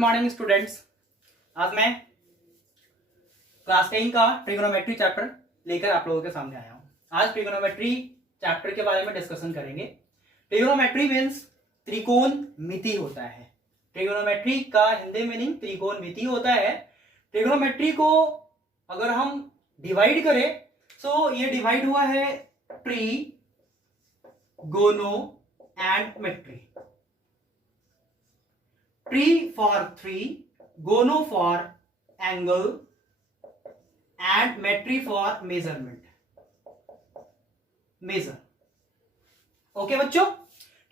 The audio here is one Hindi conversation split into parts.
Morning students. आज मैं क्लास 10 का ट्रिगोनोमेट्री चैप्टर लेकर आप लोगों के सामने आया हूं। आज ट्रिगोनोमेट्री चैप्टर के बारे में डिस्कशन करेंगे। ट्रिगोनोमेट्री मीन्स त्रिकोणमिति होता है। ट्रिगोनोमेट्री का हिंदी मीनिंग त्रिकोणमिति होता है। ट्रिगोनोमेट्री को अगर हम डिवाइड करें तो ये डिवाइड हुआ है ट्री, गोनो and मेट्री। Tree for tree, gono for angle and metry for measurement. measure. Okay बच्चों,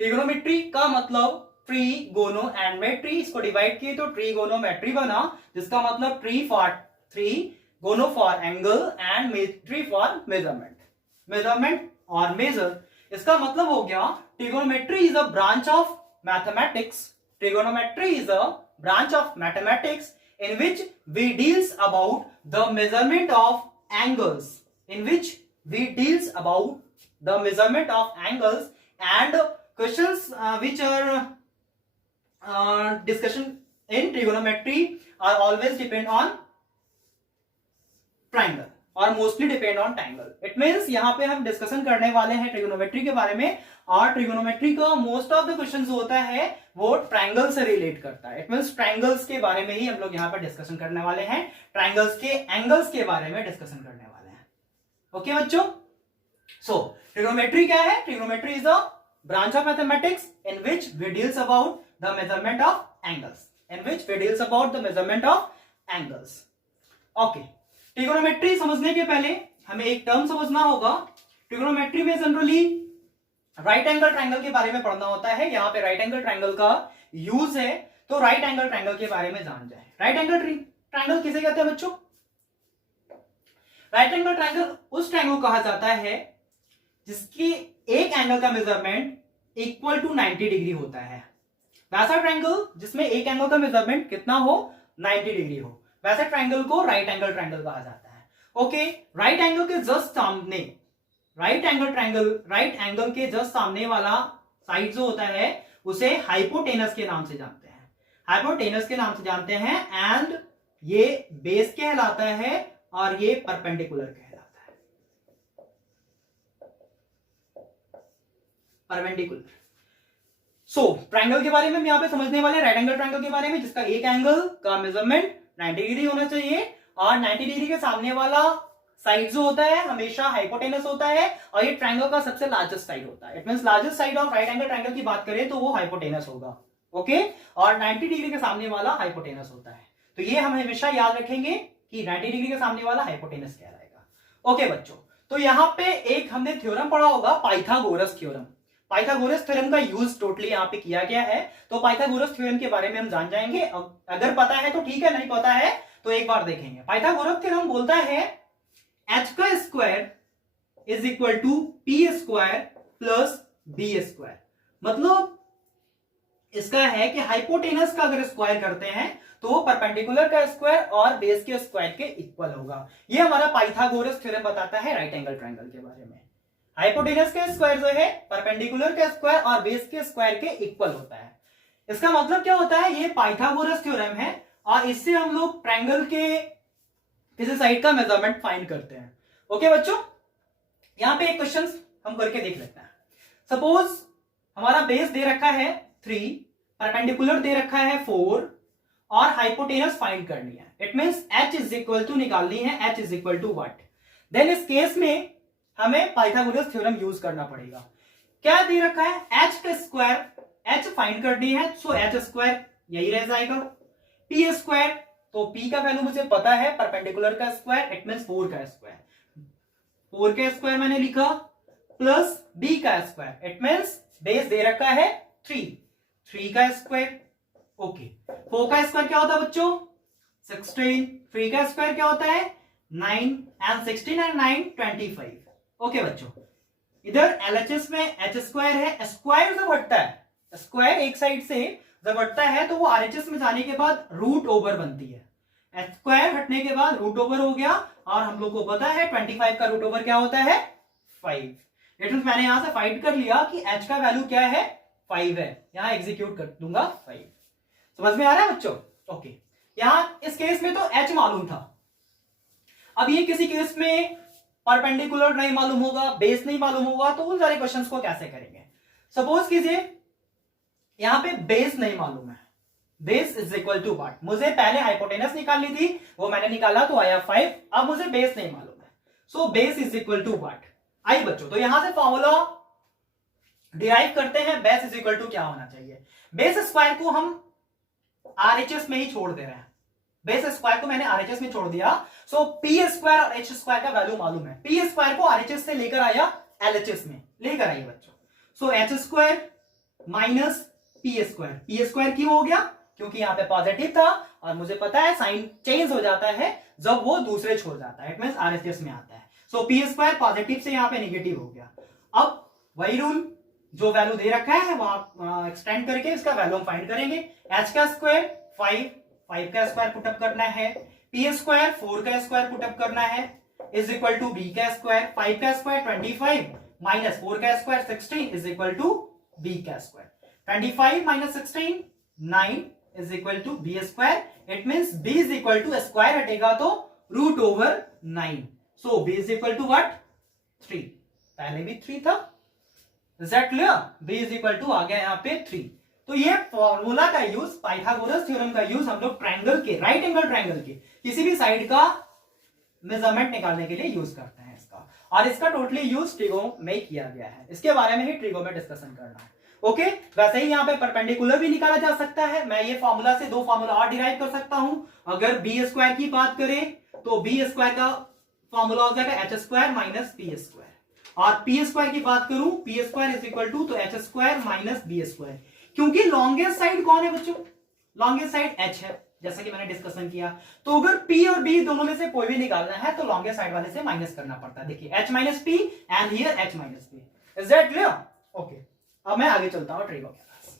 ट्रिगोनोमेट्री का मतलब ट्री, गोनो एंड मेट्री। इसको डिवाइड किए तो ट्री, गोनो, मेट्री बना, जिसका मतलब tri for tri, gono for angle and metry for measurement. Measurement और मेजर, इसका मतलब हो गया trigonometry is a branch of mathematics. Trigonometry is a branch of mathematics in which we deals about the measurement of angles. In which we deals about the measurement of angles and questions which are discussion in trigonometry are always depend on triangle और mostly depend on triangle. It means यहाँ पे हम डिस्कशन करने वाले हैं ट्रिगोनोमेट्री के बारे में, और ट्रिगोनोमेट्री का मोस्ट ऑफ द क्वेश्चंस होता है वो ट्रायंगल से रिलेट करता है. इट मींस ट्रायंगल्स के बारे में ही हम लोग यहाँ पर डिस्कशन करने वाले हैं. ट्रायंगल्स के एंगल्स के बारे में डिस्कशन करने वाले हैं. ओके बच्चों, सो ट्रिगोनोमेट्री क्या है? Trigonometry is a branch of mathematics in which we deals about the measurement of angles. Okay, trigonometry समझने के पहले हमें एक टर्म समझना होगा. ट्रिगोनोमेट्री में जनरली राइट एंगल ट्रायंगल के बारे में पढ़ना होता है. यहाँ पे राइट एंगल ट्रायंगल का यूज है, तो राइट एंगल ट्रायंगल के बारे में जान जाए. राइट एंगल ट्रायंगल किसे कहते हैं बच्चों? राइट एंगल ट्रायंगल उस ट्रायंगल कहा जाता है जिसकी एक एंगल का मेजरमेंट इक्वल टू 90 डिग्री होता है. वैसा ट्रायंगल जिसमें एक एंगल का मेजरमेंट कितना हो? 90 डिग्री हो, वैसे ट्रायंगल को राइट एंगल ट्रायंगल कहा जाता है. ओके, राइट एंगल के जस्ट सामने, राइट एंगल के जस्ट सामने वाला साइड जो होता है उसे हाइपोटेनस के नाम से जानते हैं. हाइपोटेनस के नाम से जानते हैं एंड ये बेस कहलाता है और ये परपेंडिकुलर कहलाता है. परपेंडिकुलर. सो ट्रायंगल के बारे में हम यहाँ पे समझने वाले हैं, राइट एंगल ट्रायंगल के बारे में, जिसका एक एंगल का मेजरमेंट 90 डिग्री होना चाहिए और 90 डिग्री के सामने वाला साइड जो होता है हमेशा हाइपोटेनस होता है और ये ट्रायंगल का सबसे लार्जेस्ट साइड होता है. It means largest side of right angle triangle की बात करें तो वो हाइपोटेनस होगा. ओके, और 90 डिग्री के सामने वाला हाइपोटेनस होता है. तो ये हम हमेशा याद रखेंगे कि 90 डिग्री के सामने वाला हाइपोटेनस कहलाएगा. ओके बच्चों, तो यहाँ पे एक हमने थ्योरम पढ़ा होगा, पाइथागोरस थ्योरम. पाइथागोरस थ्योरम का यूज टोटली यहाँ पे किया गया है, तो पाइथागोरस थ्योरम के बारे में हम जान जाएंगे. अगर पता है तो ठीक है, नहीं पता है तो एक बार देखेंगे. पाइथागोरस थ्योरम बोलता है h का square is equal to p square plus b square. मतलब इसका है कि हाइपोटेनस का अगर स्क्वायर करते हैं तो परपेंडिकुलर का स्क्वायर और बेस के स्क्वायर के इक्वल होगा. ये हमारा पाइथागोरस थ्योरम बताता है राइट एंगल ट्रायंगल के बारे में. हाइपोटेनस का स्क्वायर जो है परपेंडिकुलर का स्क्वायर और बेस के स्क्वायर के इक्वल होता है. इसका मतलब क्या होता है? ये पाइथागोरस थ्योरम है और इससे हम लोग ट्रायंगल के किसी साइड का मेजरमेंट फाइंड करते हैं. ओके बच्चों, यहां पे एक क्वेश्चन हम करके देख लेते हैं. सपोज हमारा बेस दे रखा है 3, परपेंडिकुलर दे रखा है 4 और हाइपोटेनस फाइंड करनी है. It means h is equal to निकालनी है. h is equal to what? Then इस केस में हमें पाइथागोरस थ्योरम यूज करना पड़ेगा. क्या दे रखा है? h का स्क्वायर, h फाइंड करनी है, सो h स्क्वायर यही रह जाएगा. p स्क्वायर, तो p का वैल्यू मुझे पता है, परपेंडिकुलर का स्क्वायर इट मींस 4 का स्क्वायर. 4 का स्क्वायर मैंने लिखा प्लस b का स्क्वायर इट मींस बेस दे रखा है 3 का स्क्वायर. ओके, 4 का स्क्वायर क्या होता है बच्चों? 16. 3 का स्क्वायर क्या होता है? 9 एंड 16 एंड 9 25. ओके बच्चों, इधर LHS में h स्क्वायर है. स्क्वायर जब हटता है, स्क्वायर एक साइड से जब बढ़ता है तो वो RHS में जाने के बाद रूट ओवर बनती है. स्क्वायर हटने के बाद रूट ओवर हो गया और हम लोग को पता है 25 का रूट ओवर क्या होता है? 5. इट मींस मैंने यहां से फाइंड कर लिया कि h का वैल्यू क्या है? 5 है. यहां एग्जीक्यूट कर दूंगा 5. समझ में आ रहा है बच्चों? ओके, यहां इस केस में तो एच मालूम था, अब ये किसी केस में परपेंडिकुलर नहीं मालूम होगा, बेस नहीं मालूम होगा, तो उन सारे क्वेश्चंस को कैसे करेंगे। सपोज कीजिए यहां पे बेस नहीं मालूम है, base is equal to what, मुझे पहले हाइपोटेनस निकालनी थी, वो मैंने निकाला तो आया 5, अब मुझे बेस नहीं मालूम है, so base is equal to what. आई बच्चों, तो यहां से फॉर्मूला डिराइव करते हैं, बेस इज इक्वल टू क्या होना चाहिए। बेस स्क्वायर को हम आरएचएस में ही छोड़ दे रहे हैं, बेस स्क्वायर को मैंने आरएचएस में छोड़ दिया, सो पी स्क्वायर और एच स्क्वायर का वैल्यू मालूम है, पी स्क्वायर को आरएचएस से लेकर आया एलएचएस में लेकर आइए बच्चों, सो h square minus P square क्यों हो गया, क्योंकि यहां पे पॉजिटिव था और मुझे पता है साइन चेंज हो जाता है जब वो दूसरे छोड़ जाता है, इट मींस आरएचएस में आता है, सो पी स्क्वायर पॉजिटिव से यहां पे नेगेटिव हो गया। अब वही रूल जो वैल्यू दे रखा है वहां एक्सटेंड करके इसका वैल्यू फाइंड करेंगे, एच का स्क्वायर 5 का स्क्वायर पुटअप करना है, पी स्क्वायर 4 का स्क्वायर पुटअप करना है, इज इक्वल टू बी का स्क्वायर, 5 का स्क्वायर 25 माइनस 4 का square 16 is equal to B का square, 25 minus 16 9 is equal to B square, it means B is equal to square हटेगा तो root over 9, so B is equal to what 3, पहले भी 3 था, is that clear, B is equal to आ गया यहां पे 3। तो ये फॉर्मूला का यूज, पाइथागोरस थ्योरम का यूज हम लोग ट्रायंगल के, राइट एंगल ट्रायंगल के किसी भी साइड का मेजरमेंट निकालने के लिए यूज करते हैं इसका, और इसका टोटली यूज ट्रिगो में किया गया है, इसके बारे में ही ट्रिगो में डिस्कशन करना है। ओके, वैसे ही यहाँ पे परपेंडिकुलर भी निकाला जा सकता है, मैं ये फॉर्मूला से 2 फॉर्मूला और डिराइव कर सकता हूं। अगर बी स्क्वायर की बात करें तो बी स्क्वायर का फॉर्मूला हो जाएगा H square minus P square, और पी स्क्वायर की बात करूं P square is equal to तो H square minus B square, क्योंकि लॉन्गेस्ट साइड कौन है बच्चों, लॉन्गेस्ट साइड एच है, जैसा कि मैंने डिस्कशन किया, तो अगर P और B दोनों में से कोई भी निकालना है तो लॉन्गेस्ट साइड वाले से माइनस करना पड़ता है, देखिए H minus P and here H minus P, is that clear. Okay, अब मैं आगे चलता हूं ट्रिगो के पास।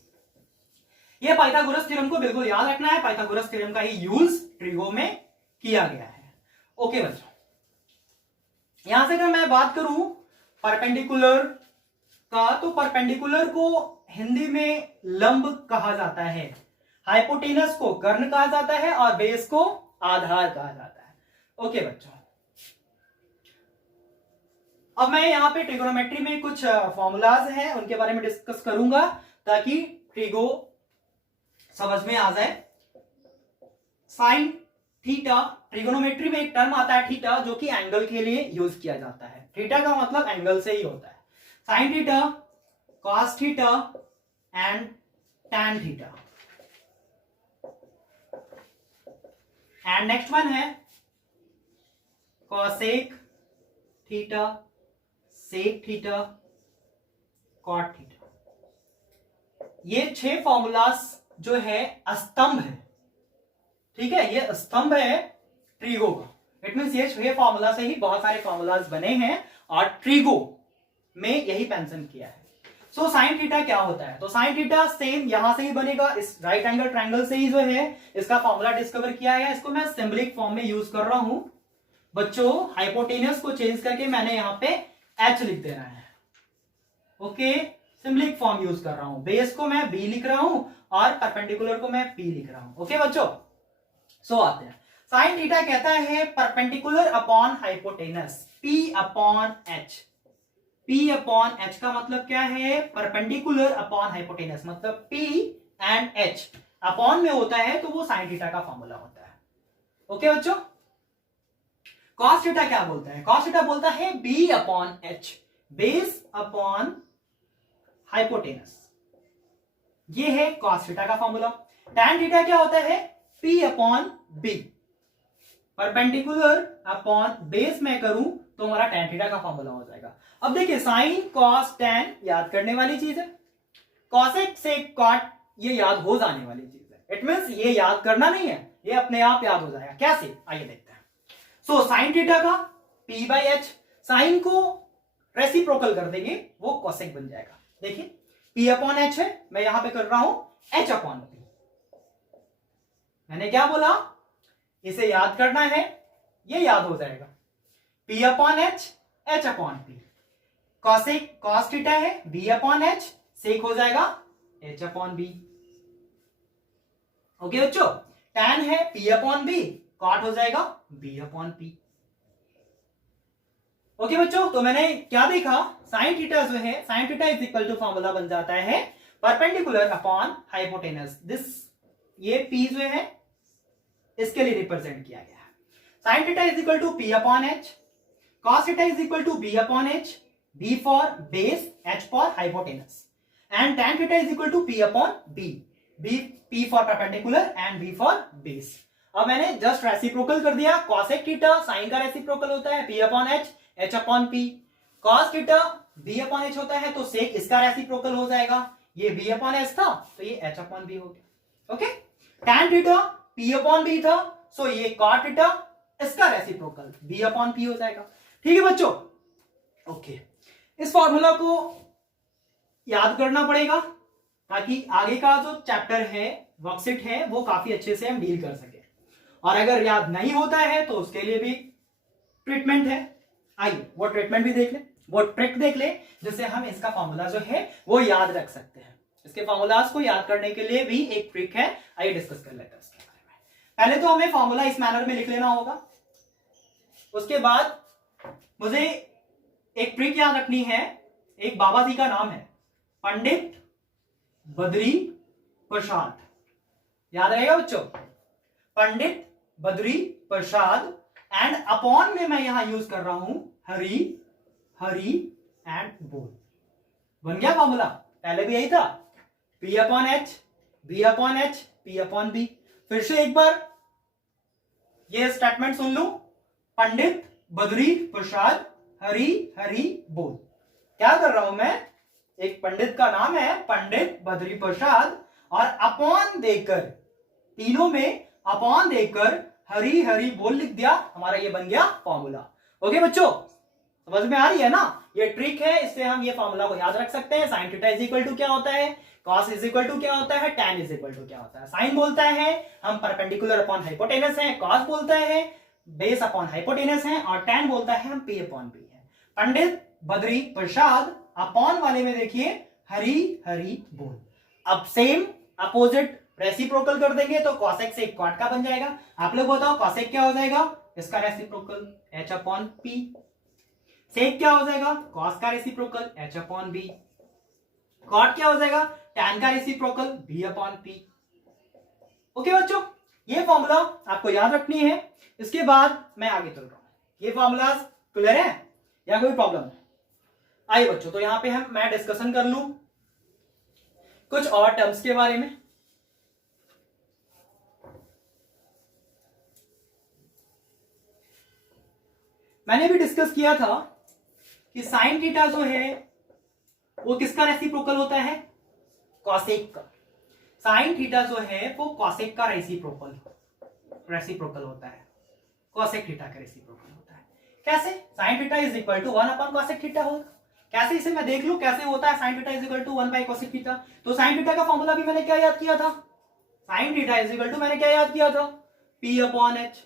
ये पाइथागोरस थ्योरम को बिल्कुल याद रखना है, पाइथागोरस थ्योरम का ही यूज ट्रिगो में किया गया है। ओके बच्चों, यहां से अगर मैं बात करूं परपेंडिकुलर का, तो परपेंडिकुलर को हिंदी में लंब कहा जाता है, हाइपोटेनस को कर्ण कहा जाता है और बेस को आधार कहा जाता है। ओके बच्चों, अब मैं यहां पे ट्रिगोनोमेट्री में कुछ फॉर्मूलाज हैं उनके बारे में डिस्कस करूंगा ताकि ट्रिगो समझ में आ जाए। साइन थीटा, ट्रिगोनोमेट्री में एक टर्म आता है थीटा जो कि एंगल के लिए यूज किया जाता है, थीटा का मतलब एंगल से ही होता है, sine theta, cos theta and tan theta, and next one है cosec theta, sec theta, cot theta. ये 6 फॉर्मूलास जो है स्तंभ है, ठीक है, ये स्तंभ है ट्रिगो का, इट मींस ये 6 फॉर्मूला से ही बहुत सारे फॉर्मूलास बने हैं और ट्रिगो में यही मेंशन किया है। सो साइन थीटा क्या होता है, तो साइन थीटा सेम यहां से ही बनेगा, इस राइट एंगल ट्रायंगल से ही जो है इसका फॉर्मूला डिस्कवर किया है, इसको मैं सिंबलिक फॉर्म में यूज कर रहा हूं बच्चों, हाइपोटेनस को चेंज करके मैंने यहां पे एच लिख देना है। ओके, सिंबलिक फॉर्म यूज कर रहा हूं, बेस को मैं बी लिख रहा हूं और परपेंडिकुलर को मैं पी लिख रहा हूं। ओके बच्चों, सो आते हैं, साइन थीटा कहता है perpendicular upon hypotenuse, P upon H, P upon H का मतलब क्या है, परपेंडिकुलर अपॉन हाइपोटेनस, मतलब P एंड H अपॉन में होता है तो वो साइन थीटा का फॉर्मूला होता है। ओके बच्चों, कॉस थीटा क्या बोलता है, कॉस थीटा बोलता है B upon H, base upon hypotenuse, ये है कॉस थीटा का फॉर्मूला। टैन थीटा क्या होता है, P upon B, perpendicular upon base में करूं तो हमारा टैन थीटा का फॉर्मूला हो जाएगा। अब देखिए साइन कॉस टैन याद करने वाली चीज है, कॉसेक सेक कॉट ये याद हो जाने वाली चीज है, इट मींस ये याद करना नहीं है, ये अपने आप याद हो जाएगा। कैसे, आइए देखते हैं। सो साइन थीटा का P बाई एच, साइन को रेसिप्रोकल कर देंगे वो कॉसेक बन जाएगा। देखिए P अपॉन एच है, मैं यहां पे कर रहा हूं H अपॉन P, मैंने क्या बोला, इसे याद करना है, ये याद हो जाएगा, P upon H, H upon P, cosec cos theta है B अपॉन एच, सेक हो जाएगा H अपॉन B। ओके बच्चों, tan है p अपॉन बी, cot हो जाएगा b अपॉन पी। ओके बच्चों, तो मैंने क्या देखा, साइन थीटा जो है, sine theta is equal to formula बन जाता है परपेंडिकुलर अपॉन हाइपोटेनस। दिस ये p जो है इसके लिए रिप्रेजेंट किया गया है। Sine theta is equal to p upon H, cos theta is equal to b upon H, b for base, h for hypotenuse, and tan theta is equal to p upon b, p for perpendicular and b for base. अब मैंने जस्ट रेसिप्रोकल कर दिया, cosec थीटा साइन का रेसिप्रोकल होता है p upon H, h upon p, cos theta b upon h होता है तो sec इसका रेसिप्रोकल हो जाएगा, ये b अपॉन h था तो ये h अपॉन b हो गया। Okay, tan theta p upon b था, सो ये cot थीटा इसका रेसिप्रोकल b अपॉन p हो जाएगा। ठीक है बच्चों, ओके, इस फॉर्मूला को याद करना पड़ेगा ताकि आगे का जो चैप्टर है, वर्कशीट है, वो काफी अच्छे से हम डील कर सके। और अगर याद नहीं होता है तो उसके लिए भी ट्रीटमेंट है, आइए वो ट्रीटमेंट भी देख ले, वो ट्रिक देख ले, जिससे हम इसका फॉर्मूला जो है वो याद रख सकते हैं। इसके फॉर्मूलाज को याद करने के लिए भी एक ट्रिक है, आइए डिस्कस कर लेते हैं इसके बारे में। पहले तो हमें फॉर्मूला इस मैनर में लिख लेना होगा, उसके बाद मुझे एक ट्रिक याद रखनी है। एक बाबा जी का नाम है पंडित बद्री प्रसाद, याद रहेगा बच्चों, पंडित बद्री प्रसाद, एंड अपॉन में मैं यहां यूज कर रहा हूं हरी, हरी एंड बोल। बन गया फॉर्मूला, पहले भी यही था, p upon H, b upon H, p upon B. फिर से एक बार ये स्टेटमेंट सुन लो, पंडित बद्री प्रसाद, हरी हरी बोल। क्या कर रहा हूं मैं, एक पंडित का नाम है पंडित बद्री प्रसाद, और अपॉन देकर, तीनों में अपॉन देकर हरी हरी बोल लिख दिया, हमारा ये बन गया फॉर्मूला। ओके बच्चों, समझ में आ रही है ना, ये ट्रिक है, इससे हम ये फॉर्मूला को याद रख सकते हैं। Sine theta is equal to क्या होता है, cos इज इक्वल टू क्या होता है, tan इज इक्वल टू क्या होता है। साइन बोलता है हम परपेंडिकुलर अपॉन हाइपोटेनस है, cos बोलता है बेस अपॉन हाइपोटेनस है, और tan बोलता है हम p अपॉन b है। पंडित बद्री प्रसाद, अपॉन वाले में देखिए हरी हरी बोल। अब सेम अपोजिट रेसिप्रोकल कर देंगे तो cosec से cot का बन जाएगा। आप लोग बताओ cosec क्या हो जाएगा, इसका reciprocal h upon p, sec क्या हो जाएगा, cos का reciprocal h upon b, cot क्या हो जाएगा, tan का reciprocal b upon p। Okay बच्चों, ये फॉर्मूला आपको याद रखनी है। इसके बाद मैं आगे चल रहा हूं, ये फॉर्मूला क्लियर है या कोई प्रॉब्लम है? आइए बच्चों, तो यहां पे मैं डिस्कशन कर लूं कुछ और टर्म्स के बारे में। मैंने भी डिस्कस किया था कि साइन थीटा जो है वो किसका रेसिप्रोकल होता है, कॉसेक का। साइन थीटा जो है वो कॉसेक का रेसिप्रोकल होता है, कॉसेक थीटा का रेसिप्रोकल होता है। कैसे, sine theta is equal to 1 upon cosec theta होगा। कैसे, इसे मैं देख लूं कैसे होता है, sine theta is equal to 1 by cosec theta. तो साइन थीटा का फॉर्मूला भी मैंने क्या याद किया था, sine theta is equal to, मैंने क्या याद किया था, p upon H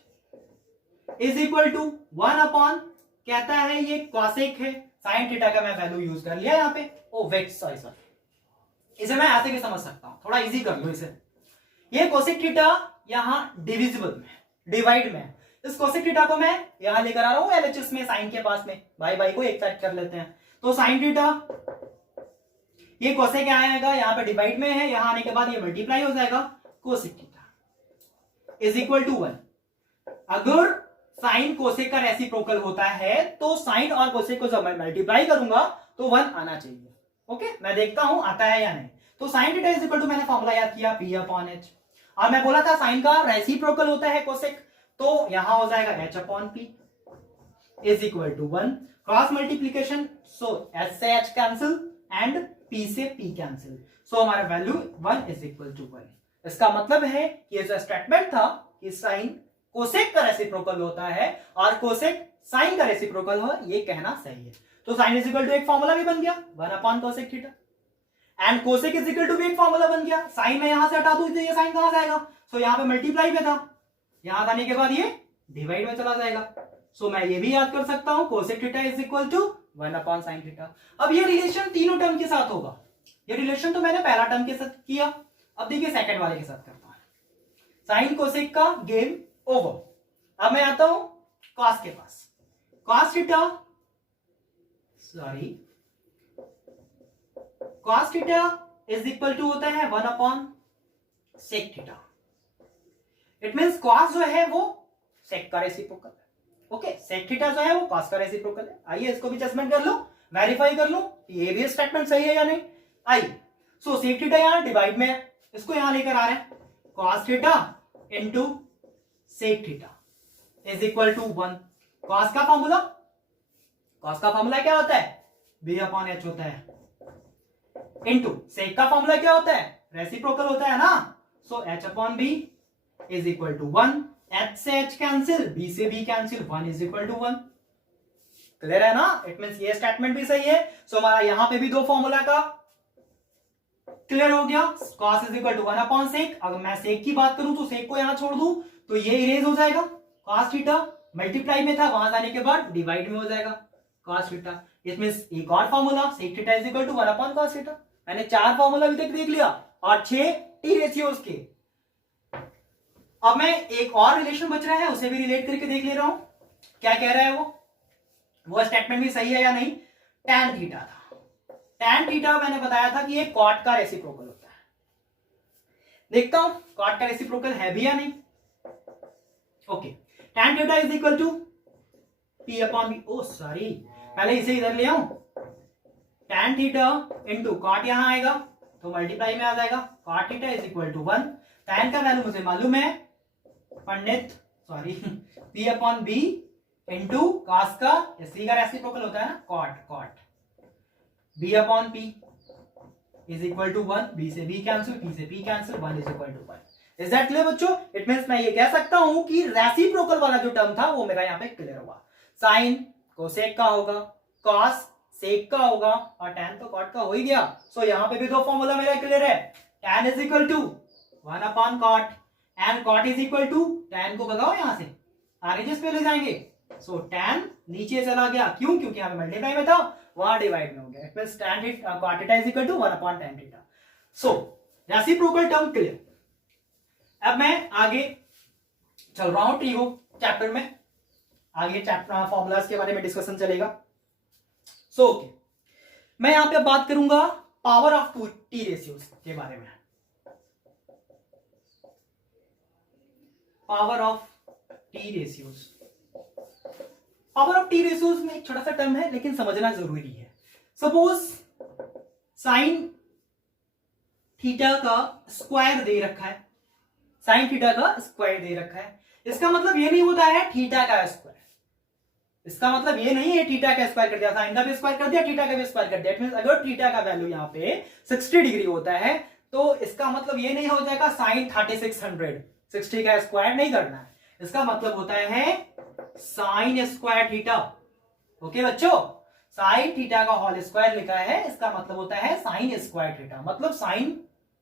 is equal to 1 upon, कहता है ये कॉसेक है, साइन थीटा का मैं वैल्यू यूज कर लिया यहाँ पे, ओ वेट सॉरी, इसे मैं ऐसे भी समझ सकता हूं, थोड़ा इजी कर लो इसे। ये कोसेक थीटा यहाँ डिविजिबल में, डिवाइड में, इस कोसेक थीटा को मैं यहां लेकर आ रहा हूं एलएचएस में, साइन के पास में, बाई बाई को एक साइड कर लेते हैं। तो साइन थीटा, ये कोसेक क्या आएगा, यहाँ पे डिवाइड में है, यहां आने के बाद ये मल्टीप्लाई हो जाएगा, cosec theta is equal to 1। अगर साइन कोसेक का रेसिप्रोकल होता है तो साइन और कोसेक को जब मैं मल्टीप्लाई करूंगा तो 1 आना चाहिए। ओके, मैं देखता हूं आता है या नहीं। तो sine theta is equal to, मैंने फॉर्मूला याद किया p अपॉन एच, और मैं बोला था साइन का रेसिप्रोकल होता है कोसेक, तो यहां हो जाएगा h upon p is equal to 1, cross multiplication, so h से h कैंसिल एंड p से p कैंसिल, सो हमारा वैल्यू 1 इज इक्वल टू 1। इसका मतलब है कि ये जो स्टेटमेंट था कि साइन कोसेक का रेसिप्रोकल होता है और कोसेक साइन का रेसिप्रोकल हो, ये कहना सही है। तो साइन इज इक्वल टू एक फॉर्मूला भी बन गया 1 upon cosec theta, and cosec is equal to भी एक फॉर्मूला बन गया। साइन में यहां से हटा दूं तो ये साइन कहां जाएगा, सो यहां पे मल्टीप्लाई में था, यहां आने के बाद ये डिवाइड में चला जाएगा। सो मैं ये भी याद कर सकता हूं cosec theta is equal to 1 upon sine theta. अब ये रिलेशन तीनों टर्म के साथ होगा। ये रिलेशन तो मैंने पहला टर्म के साथ किया, अब देखिए सेकंड वाले के साथ करता हूं। साइन कोसेक का गेम ओवर। अब मैं आता हूं कॉस के पास। Cos theta is equal to होता है 1 upon sec theta. It means cos जो है वो सेक का रेसिप्रोकल है। ओके, सेक थीटा जो है वो कॉस का रेसिप्रोकल है। आइए इसको भी जजमेंट कर लो, वेरीफाई कर लो ये भी स्टेटमेंट सही है या नहीं। आइए, सो सेक थीटा यहां डिवाइड में है, इसको यहां लेकर आ रहे हैं, cos theta into sec theta is equal to 1। Cos का फॉर्मूला क्या होता है, बी अपॉन एच होता है, इनटू सेक का फॉर्मूला क्या होता है, रेसिप्रोकल होता है ना। So H upon B is equal to 1। H से एच कैंसिल, बी से B cancel, 1 is equal to 1। Clear है ना। इट मींस ये स्टेटमेंट भी सही है। सो हमारा यहां पे भी दो फॉर्मूला का क्लियर हो गया। Cos is equal to 1 upon sec. अगर मैं सेक की बात करूं तो सेक को यहां छोड़ दूं तो ये इरेज हो जाएगा। कॉस थीटा मल्टीप्लाई में था, वहां जाने के बाद डिवाइड में हो जाएगा कॉस थीटा। इट मींस एक और formula sec theta is equal to 1 upon cos theta. मैंने 4 फॉर्मूला अभी तक देख लिया और 6 टी रेशियोज के। अब मैं एक और रिलेशन बच रहा है, उसे भी रिलेट करके देख ले रहा हूं क्या कह रहा है वो स्टेटमेंट भी सही है या नहीं। टैन थीटा था, टैन थीटा मैंने बताया था कि ये कॉट का रेसिप्रोकल होता है। देखता हूं कॉट का रेसिप्रोकल है भी या नहीं। Okay, tan theta is equal to P upon B. Oh sorry, पहले इसे इधर ले आऊं। टैन थीटा इंटू कॉट यहां आएगा तो मल्टीप्लाई में आ जाएगा। Cot theta is equal to 1। Tan का वैल्यू मुझे मालूम है Pandit, sorry, P upon B into cos का सी का रेसिप्रोकल होता है ना, cot B upon P is equal to 1। B से बी कैंसिल, पी से P cancel, 1 is equal to 1। Is that clear बच्चों। इट मींस मैं ये कह सकता हूं कि रेसिप्रोकल वाला जो टर्म था वो मेरा यहां पे क्लियर हुआ। साइन कोसेक का होगा, कॉस सेक का होगा और टैन तो कॉट का हो ही गया। सो यहां पे भी दो फॉर्मूला मेरा क्लियर है। Tan is equal to 1 upon cot and cot is equal to, tan को भगाओ यहां से, आगे जिस पे ले जाएंगे। सो टैन नीचे चला गया, क्यों, क्योंकि यहां पे मल्टीप्लाई में था, वहां डिवाइड में हो गया। It means tan theta cot theta is equal to 1 upon tan theta. So reciprocal term clear. अब मैं आगे चल रहा हूं ट्रीगो चैप्टर में, आगे चैप्टर फॉर्मूलाज के बारे में डिस्कशन चलेगा। सो ओके, मैं यहां पे बात करूंगा पावर ऑफ टी रेशियोज के बारे में। Power of T ratios, power of T ratios में एक छोटा सा टर्म है लेकिन समझना जरूरी है। सपोज साइन थीटा का स्क्वायर दे रखा है, साइन थीटा का स्क्वायर दे रखा है। इसका मतलब ये नहीं होता है थीटा का स्क्वायर, इसका मतलब ये नहीं है थीटा का स्क्वायर कर दिया, साइन का भी स्क्वायर कर दिया, थीटा का भी स्क्वायर कर दिया। इट मींस अगर थीटा का वैल्यू यहाँ पे 60 डिग्री होता है तो इसका मतलब ये नहीं हो जाएगा साइन 3600, 60 का स्क्वायर नहीं करना है। इसका मतलब होता है साइन स्क्वायर थीटा। ओके बच्चों, साइन थीटा का होल स्क्वायर लिखा है, इसका मतलब होता है साइन स्क्वायर थीटा। मतलब साइन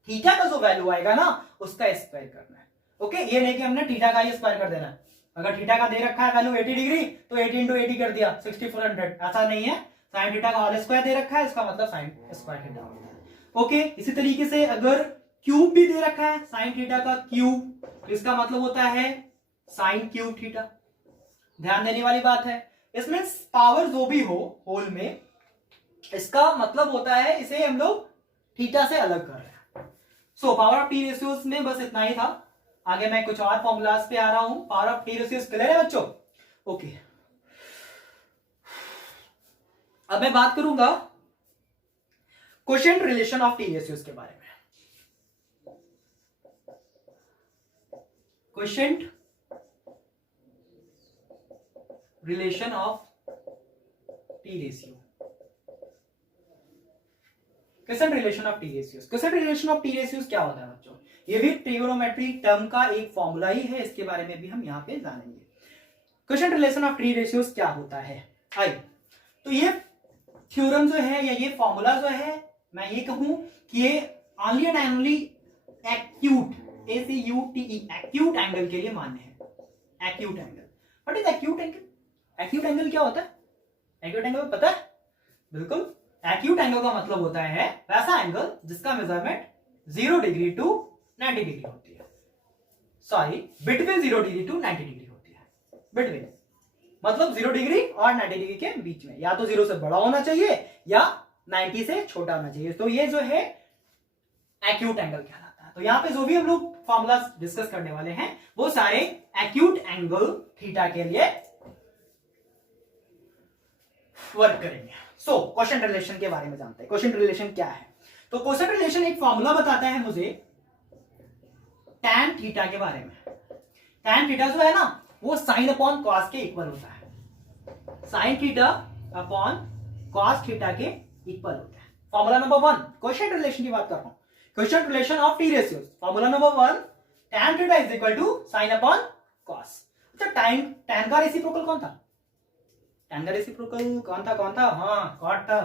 थीटा का जो वैल्यू आएगा ना उसका स्क्वायर करना है। ओके, ये नहीं कि हमने थीटा का ही स्क्वायर कर देना है। अगर थीटा का दे रखा है वैल्यू 80 डिग्री तो 80 इंटू 80 कर दिया 6400, ऐसा नहीं है। साइन थीटा का होल स्क्वायर दे रखा है, इसका मतलब साइन स्क्वायर थीटा हो गया। ओके, इसी तरीके से अगर क्यूब भी दे रखा है, साइन थीटा का क्यूब, तो इसका मतलब होता है साइन क्यूब थीटा। ध्यान देने वाली बात है, इसमें पावर जो भी हो होल में, इसका मतलब होता है इसे हम लोग थीटा से अलग कर रहे हैं। So power of T ratios में बस इतना ही था। आगे मैं कुछ और फॉर्मूलाज पे आ रहा हूं। Power of T ratios clear है बच्चों। ओके, अब मैं बात करूंगा quotient relation of T ratios के बारे में। Quotient relation of T ratio, quotient relation of T ratios. Quotient relation of T ratios क्या होता है बच्चों, ये भी ट्रिगोनोमेट्री टर्म का एक फॉर्मूला ही है, इसके बारे में भी हम यहां पे जानेंगे। Quotient relation of T ratios क्या होता है। आइए, तो ये थ्योरम जो है या ये फॉर्मूला जो है, मैं ये कहूं कि ये only and only acute, ACUTE, acute angle के लिए मान्य है। Acute angle, what is acute angle? Acute angle क्या होता है? एक्यूट एंगल पता है? बिल्कुल, एक्यूट एंगल का मतलब होता है वैसा एंगल जिसका मेजरमेंट 0 डिग्री टू 90 डिग्री होती है। Sorry between 0 degree to 90 degree होती है। बिटवीन मतलब 0 डिग्री और 90 डिग्री के बीच में, या तो 0 से बड़ा होना चाहिए या 90 से छोटा होना चाहिए। तो ये जो है एक्यूट एंगल कहलाता है। तो यहाँ पे जो भी हम लोग फॉर्मूला डिस्कस करने वाले हैं वो सारे एक्यूट एंगल थीटा के लिए वर्क करेंगे। सो क्वेश्चन रिलेशन के बारे में जानते हैं। क्वेश्चन रिलेशन क्या है? तो क्वेश्चन रिलेशन एक फॉर्मूला बताता है मुझे tan थीटा के बारे में। tan थीटा जो है ना वो साइन अपॉन कॉस के इक्वल होता है। Sine theta upon cos theta के इक्वल होता है। फॉर्मूला नंबर 1 क्वेश्चन रिलेशन की बात कर रहा हूं। Question relation of T ratios. Formula number 1 tan theta is equal to sine upon cos. अच्छा tan का रेसिप्रोकल कौन था? tan का रेसिप्रोकल कौन था? हाँ कॉट था।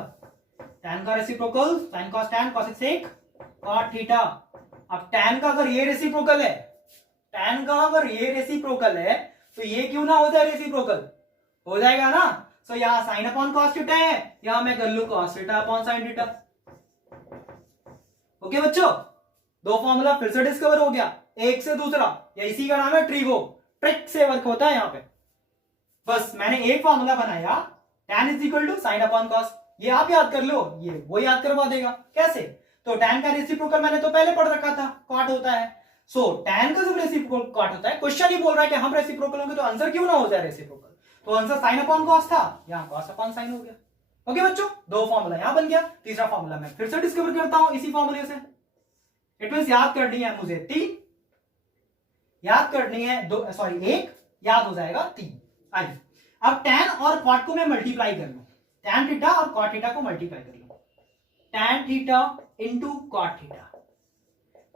tan का reciprocal sin cos tan cos sec cot theta. अब tan का अगर ये रेसिप्रोकल है, tan का अगर ये रेसिप्रोकल है तो ये क्यों ना हो जाए रेसिप्रोकल? हो जाएगा ना। सो यहाँ साइन अपॉन कॉस थीटा है, यहां मैं कर लू cos theta upon sine theta. Okay बच्चों, दो फॉर्मूला फिर से डिस्कवर हो गया एक से दूसरा। या इसी का नाम है ट्रिगो। ट्रिक से वर्क होता है यहाँ पे। बस मैंने एक फॉर्मूला बनाया tan is equal to sine upon cos. ये आप याद कर लो, ये वो याद करवा देगा। कैसे? तो tan का रेसिप्रोकल मैंने तो पहले पढ़ रखा था, कॉट होता है। सो tan का जब रेसिप्रोकल कॉट होता है, क्वेश्चन ही बोल रहा है कि हम रेसिप्रोकल होंगे तो आंसर क्यों ना हो जाए रेसिप्रोकल। तो आंसर साइन अपॉन कॉस था, यहाँ कॉस अपॉन साइन हो गया। ओके बच्चों, दो फॉर्मूला यहां बन गया। तीसरा फॉर्मूला मैं फिर से डिस्कवर करता हूं इसी फॉर्मूले से। इट मींस याद करनी है मुझे 3, याद करनी है 2, सॉरी 1, याद हो जाएगा 3। आइए अब tan और cot को मैं मल्टीप्लाई कर लूं। tan थीटा और cot थीटा को मल्टीप्लाई कर लूं। tan theta into cot theta.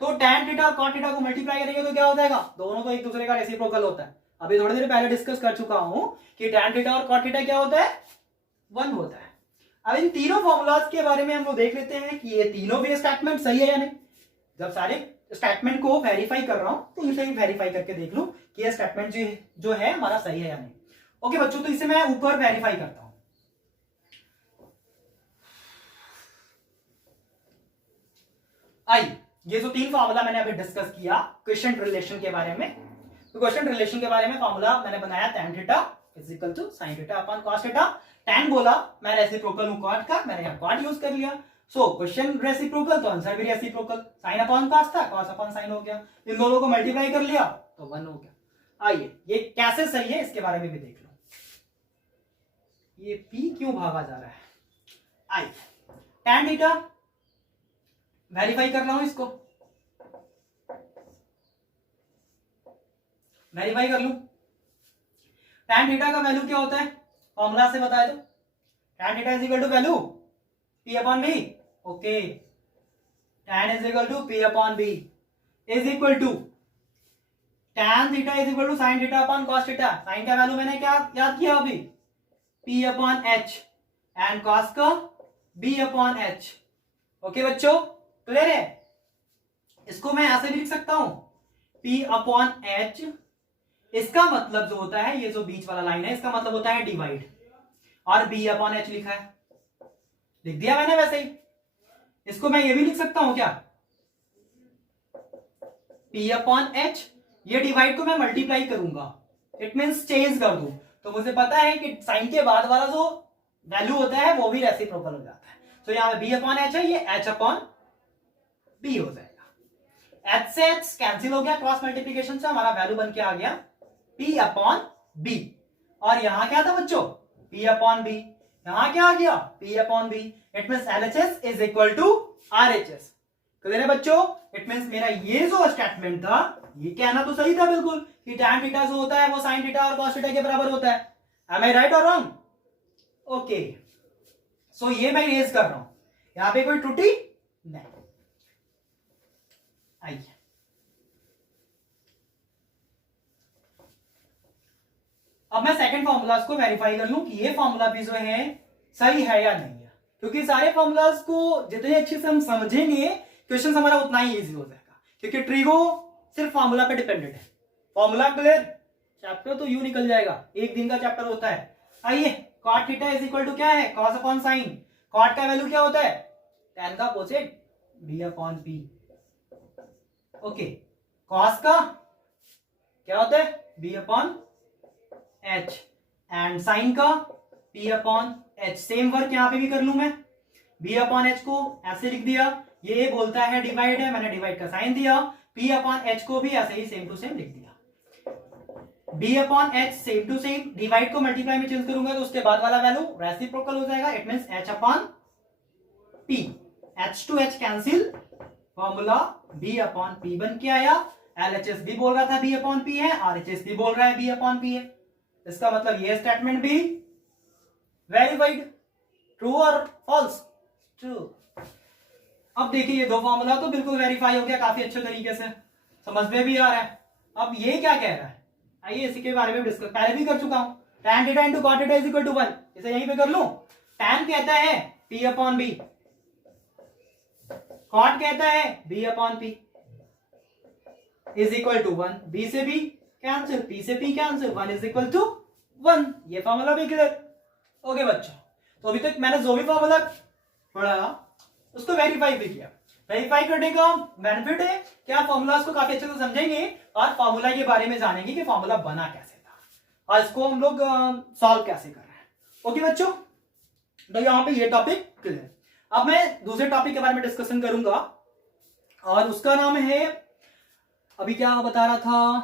तो tan थीटा और cot थीटा को मल्टीप्लाई करेंगे तो क्या हो जाएगा? दोनों तो एक दूसरे का रेसिप्रोकल होता है। अभी थोड़ी देर पहले डिस्कस कर चुका हूं कि tan थीटा और cot थीटा क्या होता है? 1 होता है। अब इन तीनों फॉर्मूलाज के बारे में हम लोग देख लेते हैं कि ये तीनों भी स्टेटमेंट सही है या नहीं। जब सारे स्टेटमेंट को वेरीफाई कर रहा हूं तो इसे भी वेरीफाई करके देख लूं कि ये स्टेटमेंट जो है हमारा सही है या नहीं। ओके बच्चों, तो इसे मैं ऊपर वेरीफाई करता हूं। आइए, ये जो 3 फॉर्मूला मैंने अभी डिस्कस किया क्वेश्चन रिलेशन के बारे में, तो क्वेश्चन रिलेशन के बारे में फॉर्मूला मैंने बनाया tan theta is equal to sin theta upon cos theta. tan बोला मैं रेसिप्रोकल हूं cot का, मैंने यहां cot यूज कर लिया। सो क्वेश्चन रेसिप्रोकल तो आंसर भी रेसिप्रोकल। sin अपॉन cos था, cos अपॉन sin हो गया। इन दोनों को मल्टीप्लाई कर लिया तो 1 हो गया। आइए ये कैसे सही है इसके बारे में भी देख लो। ये p क्यों भागा जा रहा है? आइए tan थीटा वेरीफाई कर रहा हूं, इसको वेरीफाई कर लूं। tan थीटा का वैल्यू क्या होता है? फॉर्मूला से बताया तो tan theta is equal to value p upon b। Okay, tan is equal to p upon b is equal to tan theta is equal to sin theta upon cos theta. sin का वैल्यू मैंने क्या याद किया अभी? p upon h and cos का b अपॉन h। ओके बच्चों, क्लियर है? इसको मैं ऐसे भी लिख सकता हूं p अपॉन h। इसका मतलब जो होता है, ये जो बीच वाला लाइन है इसका मतलब होता है डिवाइड, और b अपॉन h लिखा है, लिख दिया मैंने वैसे ही। इसको मैं ये भी लिख सकता हूं क्या? p अपॉन h, ये डिवाइड को मैं मल्टीप्लाई करूंगा, इट मींस चेंज कर दूं, तो मुझे पता है कि साइन के बाद वाला जो वैल्यू होता है वो भी रेसिप्रोकल हो जाता है। तो यहां पे b अपॉन h है, ये h अपॉन b हो जाएगा। h से h कैंसिल हो गया क्रॉस मल्टीप्लीकेशन से, हमारा वैल्यू बन के आ गया p अपॉन b। और यहां क्या था बच्चों? p upon b। यहां क्या आ गया? p upon b। It means LHS is equal to RHS। Clear है बच्चों? इट मींस मेरा ये जो स्टेटमेंट था ये कहना तो सही था बिल्कुल कि tan थीटा जो होता है वो sin थीटा और cos थीटा के बराबर होता है। Am I right or wrong? Okay, so ये मैं इरेज कर रहा हूं, यहां पे कोई त्रुटि नहीं। आइए अब मैं सेकंड फॉर्मूलाज को वेरीफाई कर लूं कि ये फॉर्मूला भी जो है सही है या नहीं है, क्योंकि सारे फॉर्मूलाज को जितने अच्छे से हम समझेंगे क्वेश्चन हमारा उतना ही इजी हो जाएगा, क्योंकि ट्रिगो सिर्फ फॉर्मूला पे डिपेंडेंट है। फॉर्मूला क्लियर, चैप्टर तो यूं निकल जाएगा, एक दिन का चैप्टर होता है। आइए cot theta is equal to क्या है? cos upon sin। cot का वैल्यू क्या होता है? tan का cosec b upon p। Okay, cos का क्या होता है b upon h, and sine का p upon h। Same work यहां पे भी कर लूं मैं, b अपॉन h को ऐसे लिख दिया, ये बोलता है डिवाइड है, मैंने डिवाइड का साइन दिया, p अपॉन h को भी ऐसे ही सेम टू सेम लिख दिया। b upon h same to same, divide को मल्टीप्लाई में चेंज करूंगा तो उसके बाद वाला वैल्यू रेसिप्रोकल हो जाएगा, it means h upon p, h to h cancel, formula b upon p बन के आया। LHS भी बोल रहा था b अपॉन p है, RHS भी बोल रहा है b अपॉन p है, इसका मतलब ये स्टेटमेंट भी वेरीफाइड। ट्रू और फॉल्स? ट्रू। अब देखिए ये दो फॉर्मूला तो बिल्कुल वेरीफाई हो गया काफी अच्छे तरीके से, समझ में भी आ रहा है। अब ये क्या कह रहा है, आइए इसी के बारे में डिस्कस, पहले भी कर चुका हूं। tan theta into cot theta is equal to 1, इसे यहीं पे कर लूं। tan कहता है p अपॉन b, cot कहता है b upon p is equal to 1, b से b कैंसिल, p से p cancel, 1 is equal to 1। ये फॉर्मूला भी क्लियर। ओके बच्चों, तो अभी तक मैंने जो भी फॉर्मूला पढ़ा उसको वेरीफाई भी किया। वेरीफाई करने का बेनिफिट है क्या, फॉर्मूलाज को काफी अच्छे से समझेंगे और फॉर्मूला के बारे में जानेंगे कि फॉर्मूला बना कैसे था और इसको हम लोग सॉल्व कैसे कर रहे हैं। ओके बच्चों, तो यहाँ पे ये टॉपिक क्लियर। अब मैं दूसरे टॉपिक के बारे में डिस्कशन करूंगा और उसका नाम है, अभी क्या बता रहा था,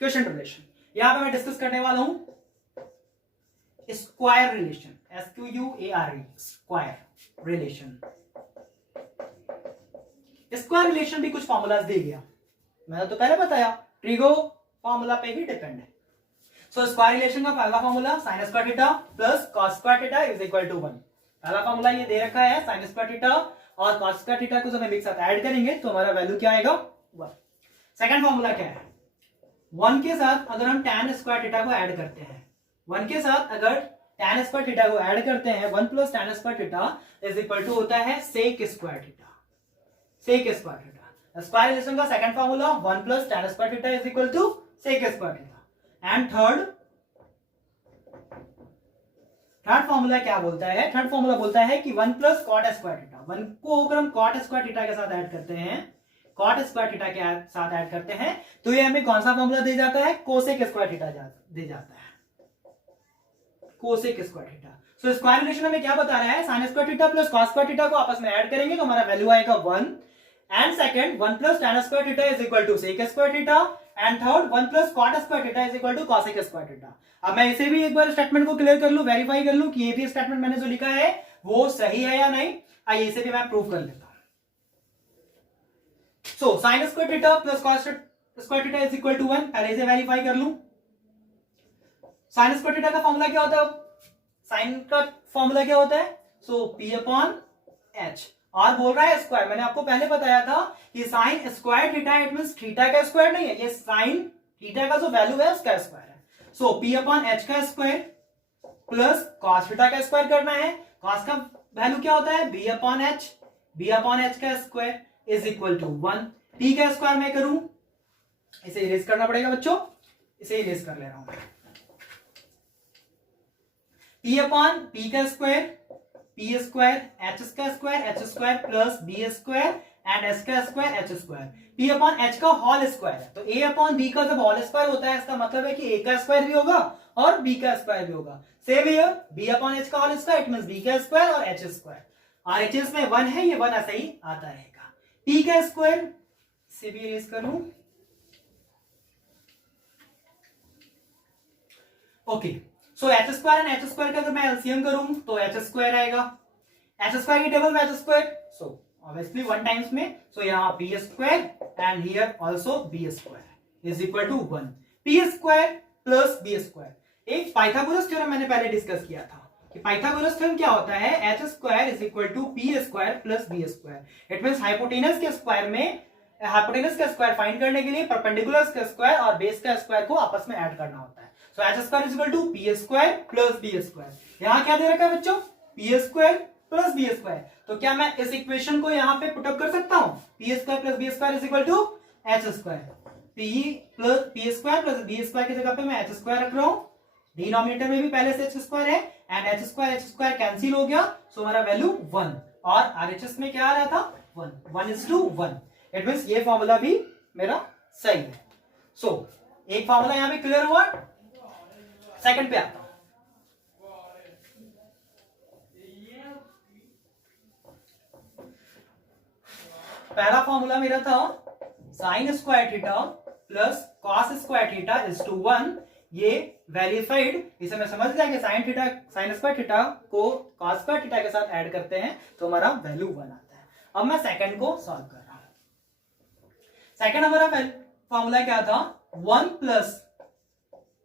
क्वेश्चन रिलेशन। यहां पे मैं डिस्कस करने वाला हूं square relation, SQUARE, square relation. Square relation भी कुछ फॉर्मूलाज दे गया, मैंने तो पहले बताया ट्रिगो फॉर्मूला पे ही डिपेंड है। सो स्क्वायर रिलेशन का पहला formula sin square theta plus cos square theta is equal to 1। पहला फॉर्मूला ये दे रखा है sin स्क्वायर थीटा और cos स्क्वायर थीटा को जब हम एक साथ ऐड करेंगे तो हमारा वैल्यू क्या आएगा 1। सेकंड फॉर्मूला क्या है, 1 के साथ अगर हम tan स्क्वायर थीटा को ऐड करते हैं, 1 के साथ अगर tan स्क्वायर थीटा को ऐड करते हैं, 1 plus tan square theta is equal to होता है sec square theta, sec square theta. Square relation का second formula 1 plus tan square theta is equal to sec square theta. And third formula क्या बोलता है, थर्ड फॉर्मूला बोलता है कि 1 प्लस cot स्क्वायर थीटा, 1 को अगर हम cot स्क्वायर थीटा के साथ ऐड करते हैं, cot स्क्वायर थीटा के साथ ऐड करते हैं तो ये हमें कौन सा फॉर्मूला दे जाता है, cosec स्क्वायर थीटा दे जाता है, cosec square theta. So square relation हमें क्या बता रहा है, sin square theta plus cos square theta को आपस में ऐड करेंगे तो हमारा वैल्यू आएगा 1। And second 1 plus tan square theta is equal to sec square theta, and third 1 plus cot square theta is equal to cosec square theta. अब मैं इसे भी एक बार स्टेटमेंट को क्लियर कर लूं, वेरीफाई कर लूं कि ये भी स्टेटमेंट मैंने जो लिखा है वो सही है या नहीं। आइए इसे भी मैं प्रूव कर लेता हूं। So sin square theta plus cos square theta is equal to 1, पहले इसे वेरीफाई कर लूं। sin स्क्वायर थीटा का फॉर्मूला क्या होता है, साइन का फॉर्मूला क्या होता है, सो p अपॉन h, और बोल रहा है स्क्वायर। मैंने आपको पहले बताया था कि sine square theta it means theta का स्क्वायर नहीं है, ये साइन थीटा का जो वैल्यू है उसका स्क्वायर है। सो p अपॉन h का स्क्वायर प्लस cos थीटा का स्क्वायर करना है, cos का वैल्यू क्या होता है b अपॉन h का square is equal to 1। p का स्क्वायर मैं करूं, इसे इरेज करना पड़ेगा बच्चों, इसे इरेज कर ले रहा हूं। p अपॉन p का square, p square h square plus b square and h का square h square, p upon h का होल स्क्वायर है। तो a अपॉन b का जब होल स्क्वायर होता है इसका मतलब है कि a का स्क्वायर भी होगा और b का स्क्वायर भी होगा। Same here b upon h का whole square it means b का स्क्वायर और h स्क्वायर, और h में 1 है, ये 1 ऐसा ही आता रहेगा। p का स्क्वायर से भी इरेज कर लूं, okay. So h square and h square का अगर मैं एलसीएम करूं तो एच स्क्वायर आएगा, एच स्क्वायर की टेबल में h square, so obviously 1 times में, सो यहाँ b square and here also b square is equal to 1। P square plus b square, एक पाइथागोरस थ्योरम मैंने पहले डिस्कस किया था कि पाइथागोरस थ्योरम क्या होता है, h square is equal to p square plus b square. It means hypotenuse के स्क्वायर में, हाइपोटेनस का स्क्वायर फाइंड करने के लिए परपेंडिकुलर का स्क्वायर और बेस का स्क्वायर को आपस में ऐड करना होता है। So h square is equal to p square plus b square. यहाँ क्या दे रखा है बच्चों, p square plus b square. तो क्या मैं इस इक्वेशन को यहाँ पे पुटअप कर सकता हूँ, p square plus b square is equal to h square, p square plus b square की जगह पे मैं एच स्क्वायर रख रहा हूँ, डिनोमिनेटर में भी पहले से एच स्क्वायर है एंड एच स्क्वायर कैंसिल हो गया, सो हमारा वैल्यू 1, और आरएचएस में क्या आ रहा था 1 1:1। इट मींस ये फॉर्मूला भी मेरा सही है। सो एक फॉर्मूला यहां पे क्लियर हुआ। सेकंड पे आता हूं। पहला फॉर्मूला मेरा था sine square theta plus cos square theta is to 1। ये वेरीफाइड, इसे मैं समझ गया कि साइन स्क्वायर थीटा को कॉस स्क्वायर थीटा के साथ ऐड करते हैं तो हमारा वैल्यू 1 आता है। अब मैं सेकंड को सॉल्व कर रहा हूं। सेकंड हमारा फॉर्मूला क्या था, 1 plus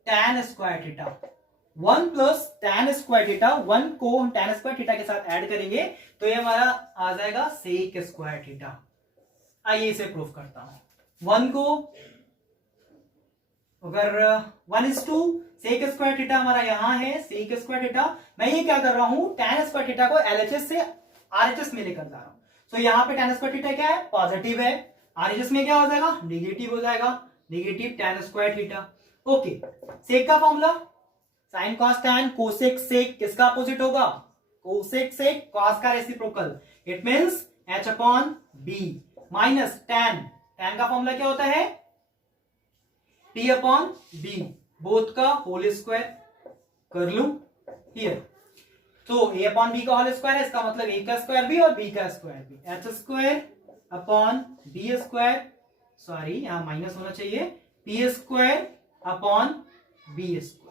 tan square theta. 1 plus tan square theta, 1 को हम tan स्क्वायर थीटा के साथ ऐड करेंगे तो ये हमारा आ जाएगा सेक स्क्वायर थीटा। आइए इसे प्रूफ करता हूं। 1 को अगर 1:2 सेक स्क्वायर थीटा हमारा यहां है, सेक स्क्वायर थीटा। मैं ये क्या कर रहा हूं, tan स्क्वायर थीटा को LHS से RHS में लेकर जा रहा हूं। तो यहां पे tan स्क्वायर थीटा क्या है, पॉजिटिव है। RHS में क्या हो जाएगा, नेगेटिव हो जाएगा, negative tan square theta. Okay, sec का formula sine cos tan cosec sec, किसका अपोजिट होगा, कोसेक सेक कॉस का reciprocal. It means h upon b minus tan। tan का फॉर्मूला क्या होता है, t अपॉन b, बोथ का होल स्क्वायर कर लू हियर। तो a अपॉन b का होल स्क्वायर है, इसका मतलब a का स्क्वायर भी और b का स्क्वायर भी। h square upon b square, sorry यहां माइनस होना चाहिए, p square upon b square.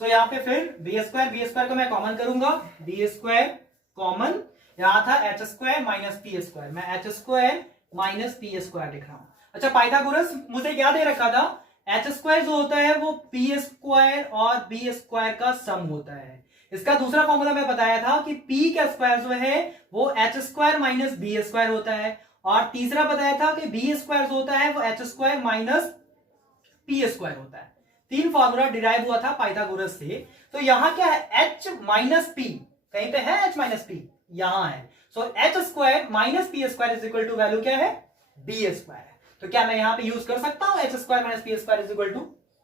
So यहां पे फिर b स्क्वायर को मैं कॉमन करूंगा, b स्क्वायर कॉमन, यहां था h square minus p square, मैं h square minus p square लिख रहा हूं। अच्छा, पाइथागोरस मुझे क्या दे रखा था, h स्क्वायर जो होता है वो p स्क्वायर और b स्क्वायर का सम होता है। इसका दूसरा फॉर्मूला मैं बताया था कि p का स्क्वायर जो है वो h square minus b square होता है, और तीसरा बताया था कि b स्क्वायर जो होता है वो h square minus p square होता है। 3 फॉर्मूला डिराइव हुआ था पाइथागोरस से। तो यहां क्या है, h माइनस p, कहीं पे है h माइनस p, यहां है। So h square minus p square is equal to value क्या है, b स्क्वायर। तो क्या मैं यहां पे यूज कर सकता हूं h square minus p square is equal to